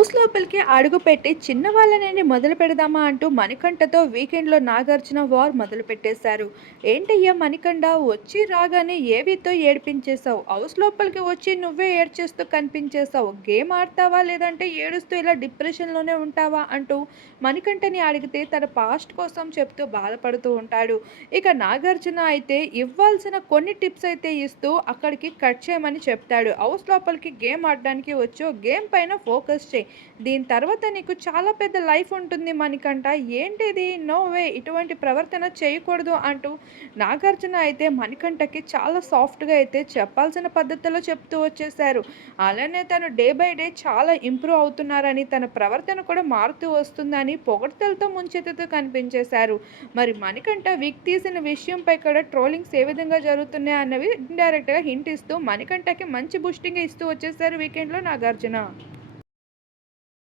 House లోపలికి అడుగుపెట్టి చిన్న వాళ్ళని మొదలు పెడదామా అంటూ మణికంఠతో వీకెండ్లో నాగార్జున వార్ మొదలు పెట్టేశారు. ఏంటయ్యా మణికంఠ వచ్చి రాగానే ఏవితో ఏడిపించేశావు? హౌస్ లోపలికి వచ్చి నువ్వే ఏడ్చేస్తూ కనిపించేశావు. గేమ్ ఆడతావా లేదంటే ఏడుస్తూ ఇలా డిప్రెషన్లోనే ఉంటావా అంటూ మణికంఠని అడిగితే తన పాస్ట్ కోసం చెప్తూ బాధపడుతూ ఉంటాడు. ఇక నాగార్జున అయితే ఇవ్వాల్సిన కొన్ని టిప్స్ అయితే ఇస్తూ అక్కడికి కట్ చేయమని చెప్తాడు. హౌస్ లోపలికి గేమ్ ఆడడానికి వచ్చో గేమ్ పైన ఫోకస్ చేయి. దీని తర్వాత నీకు చాలా పెద్ద లైఫ్ ఉంటుంది మణికంట ఏంటిది నో వే ఇటువంటి ప్రవర్తన చేయకూడదు అంటూ నాగార్జున అయితే మణికంఠకి చాలా సాఫ్ట్గా అయితే చెప్పాల్సిన పద్ధతిలో చెప్తూ వచ్చేసారు అలానే తను డే బై డే చాలా ఇంప్రూవ్ అవుతున్నారని తన ప్రవర్తన కూడా మారుతూ వస్తుందని పొగడ్తలతో ముంచెత్తుతూ కనిపించేశారు. మరి మణికంఠ వీక్ తీసిన విషయంపై కూడా ట్రోలింగ్స్ ఏ విధంగా జరుగుతున్నాయి అన్నవి ఇండైరెక్ట్గా హింట్ ఇస్తూ మణికంఠకి మంచి బుస్టింగ్ ఇస్తూ వచ్చేసారు వీకెండ్లో నాగార్జున.